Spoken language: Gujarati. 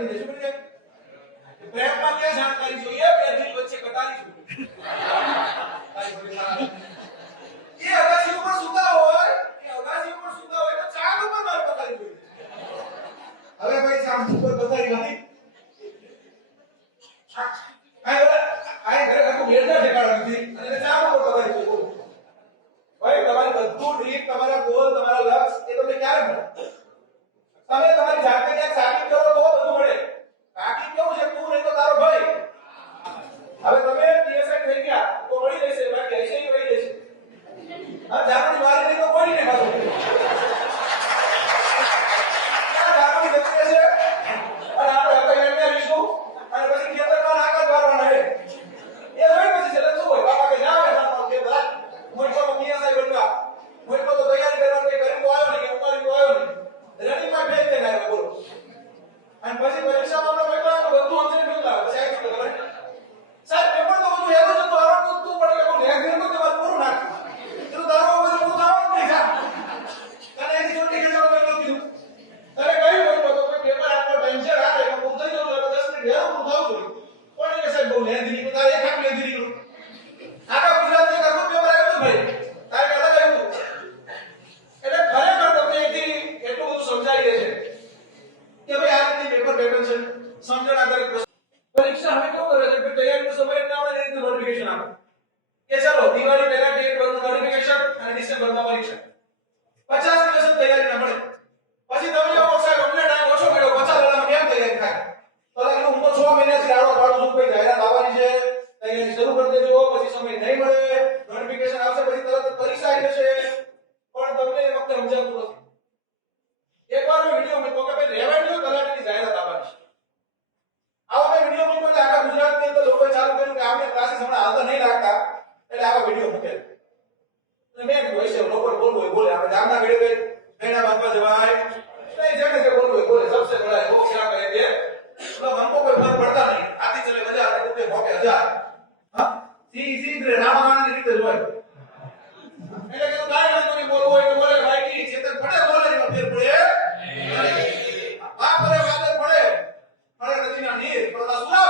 બની જશે બની જાય પ્રેમમાં કે જાણકારી જોઈએ બે દિલ વચ્ચે કટારી જોઈએ એ અગાસી ઉપર સુતા હોય તો ચાંદ ઉપર મારે કટારી જોઈએ હવે ભાઈ ચાંદ ઉપર કટારી નથી આ ઘરે આખું મેળના ઠેકાણા નથી અને ચાંદ ઉપર કટારી જોઈએ ભાઈ તમારી બધું ડ્રીમ તમારા ગોલ તમારા લક્ષ્ય એ તમને ક્યારે મળે તમે તમારી જાતને ક્યાંક સાબિત કરો તો બધું મળે બાકી કેવું છે તું નહીં તો તારો ભાઈ હવે તમે પીએસઆઈ થઈ ગયા તો મળી જશે બાકી હશે એ મળી જશે હા જાનની વારી નહીં તો કોઈ નહીં પાછો આ જાનની જતી છે અને આપણે અકૈયાને આવીશું અને પછી ખેતરમાં નાકા વારવાના છે એ જોઈ પછી છેલ્લે શું હોય બાપા કે જાવે સાનો કે બરા મોટો પીએસઆઈ બનવા મોટો તો તૈયારી કરવાનું કે કરી તો આવ્યો નહીં ઉતારી તો આવ્યો નહીં રનિંગમાં ફેલ થઈ ગયા બોલો અને પછી પરીક્ષામાં આપણે બેઠા તો બધું અંતરે મેળવા સાહેબ શું કરે સાહેબ પેપર તો બધું એનું જ હતું આવડતું તું પડે કે એક્ઝામ તો તમારે પૂરું નાખ તું તારો બધું પૂરું આવડતું નહીં જા તને એની છોટી ખેંચવા મેં કીધું તને કહ્યું હોય તો કોઈ પેપર આપનો ટેન્શન આવે તો હું થઈ જવું તો 10 મિનિટ હેરો હું થાઉં છું પણ એ સાહેબ બહુ લેન્ધી નીકળું તારે એક આપ લેન્ધી નીકળું આખા ગુજરાતની કરવું પેપર આવ્યું ભાઈ તારે કહેતા કહ્યું એટલે ખરેખર તમને એથી એટલું બધું સમજાઈ દે છે કે ભાઈ આ રીતે પેપર પેટર્ન છે સમજણ આધારિત પરીક્ષા હવે કેવું કરે છે કે તૈયારીનો સમય ના આવે એ રીતે નોટિફિકેશન આપે કે ચાલો દિવાળી પહેલા ડેટ પરનું નોટિફિકેશન અને ડિસેમ્બરમાં પરીક્ષા 50 દિવસ તૈયારી ના મળે પછી તમે જો સાહેબ અમને ટાઈમ ઓછો મળ્યો 50 દાડામાં કેમ તૈયારી થાય તો લાગે હું તો 6 મહિનાથી રાડો પાડું છું કોઈ જાહેરાત આવવાની છે તૈયારી શરૂ કરી દેજો પછી સમય નહીં મળે નોટિફિકેશન આવશે પછી તરત પરીક્ષા આવી જશે પણ તમને એ વખતે સમજાતું નથી એકવાર મેં વિડિયો મૂક્યો કે ભાઈ રેવન્યુ તલાટીની જાહેરાત આવવાની છે આવો મેં વિડિયો મૂક્યો એટલે આખા ગુજરાતની અંદર લોકોએ ચાલુ કર્યું કે આપણે ક્લાસીસ હમણાં હાલતા નહીં લાગતા એટલે આવા વિડિયો મૂકે અને મેં કીધું હશે લોકોને બોલવું હોય બોલે આપણે ગામના ગળે ભેણા બાંધવા જવાય નહીં જેને જે બોલવું હોય બોલે સબસે બડા वो क्या कहेंगे मतलब हमको कोई फर्क पड़ता नहीं आती चले बजा आते कुत्ते भौंके 1000 हां સીધે રામાયણની રીતે જ હોય એટલે કે કાઈ વાંધો નહીં બોલવું હોય તો બોલે ભાઈ કી ચેતન પડે બોલે એમાં ફેર પડે આ પડે વાદળ પડે પડે નદીના નીર પડતા સુરા